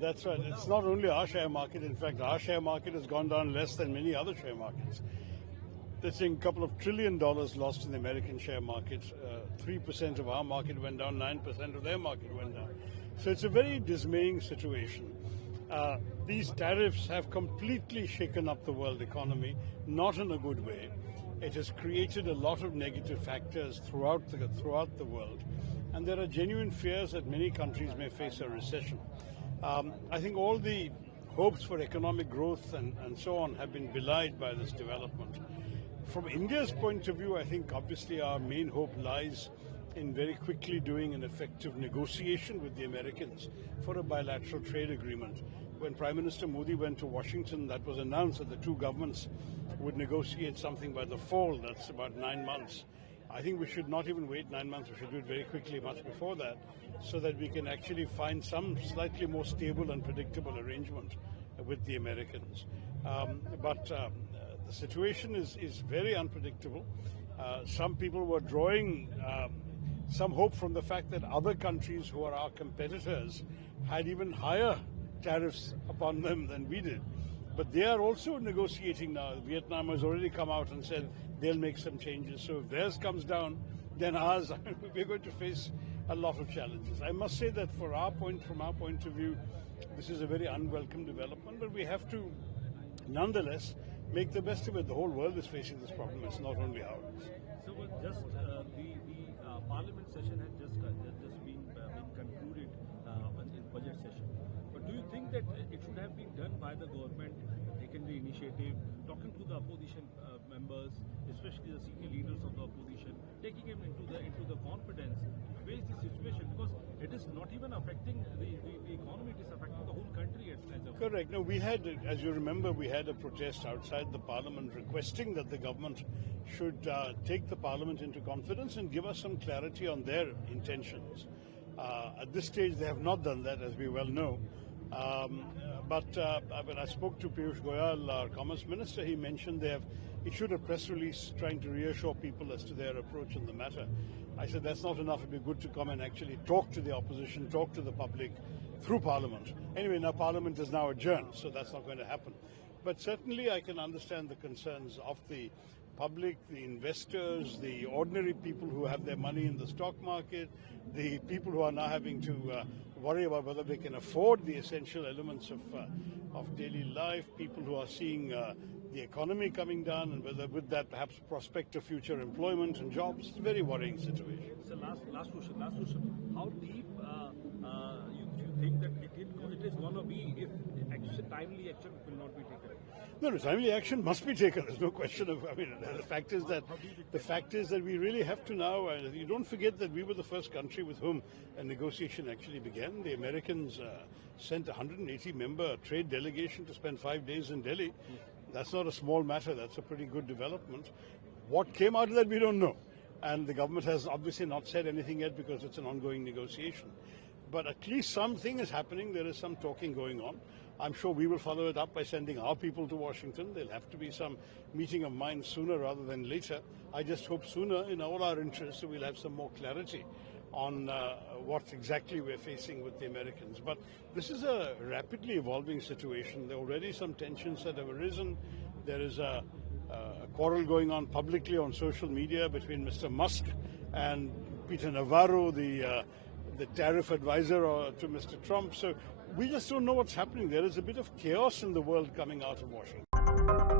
That's right. It's not only our share market. In fact, our share market has gone down less than many other share markets. They're saying a couple of $1 trillion lost in the American share market. 3% of our market went down, 9% of their market went down. So it's a very dismaying situation. These tariffs have completely shaken up the world economy, not in a good way. It has created a lot of negative factors throughout the world. And there are genuine fears that many countries may face a recession. I think all the hopes for economic growth and so on have been belied by this development. From India's point of view, I think obviously our main hope lies in very quickly doing an effective negotiation with the Americans for a bilateral trade agreement. When Prime Minister Modi went to Washington, that was announced that the two governments would negotiate something by the fall. That's about 9 months. I think we should not even wait 9 months. We should do it very quickly, much before that, so that we can actually find some slightly more stable and predictable arrangement with the Americans. The situation is very unpredictable. Some people were drawing some hope from the fact that other countries who are our competitors had even higher tariffs upon them than we did. But they are also negotiating now. Vietnam has already come out and said they'll make some changes. So if theirs comes down, then ours, we're going to face a lot of challenges. I must say that from our point of view, this is a very unwelcome development, but we have to nonetheless make the best of it. The whole world is facing this problem. It's not only ours. So just the Parliament session has just been concluded in budget session. But do you think that it should have been done by the government, taking the initiative, talking to the opposition members, especially the senior leaders of the opposition, taking them into the confidence to face the situation, because it is not even affecting the economy, it is affecting the whole country as a whole. Correct. No, we had, as you remember, we had a protest outside the Parliament requesting that the government should take the Parliament into confidence and give us some clarity on their intentions. At this stage, they have not done that, as we well know. But when I spoke to Piyush Goyal, our Commerce Minister, he mentioned they have issued a press release trying to reassure people as to their approach on the matter. I said that's not enough. It'd be good to come and actually talk to the opposition, talk to the public through Parliament. Anyway, now Parliament is now adjourned, so that's not going to happen. But certainly I can understand the concerns of the public, the investors, the ordinary people who have their money in the stock market, the people who are now having to worry about whether they can afford the essential elements of daily life, people who are seeing the economy coming down and whether with that perhaps prospect of future employment and jobs. It's a very worrying situation. So last question. How deep you think that it is going to be if timely action will not be taken? No, timely action must be taken. There's no question of. I mean, the fact is that we really have to now. You don't forget that we were the first country with whom a negotiation actually began. The Americans sent a 180-member trade delegation to spend 5 days in Delhi. That's not a small matter. That's a pretty good development. What came out of that, we don't know. And the government has obviously not said anything yet because it's an ongoing negotiation. But at least something is happening. There is some talking going on. I'm sure we will follow it up by sending our people to Washington. There'll have to be some meeting of minds sooner rather than later. I just hope sooner in all our interests, so we'll have some more clarity on what exactly we're facing with the Americans. But this is a rapidly evolving situation. There are already some tensions that have arisen. There is a quarrel going on publicly on social media between Mr. Musk and Peter Navarro, the tariff advisor to Mr. Trump. So we just don't know what's happening. There is a bit of chaos in the world coming out of Washington.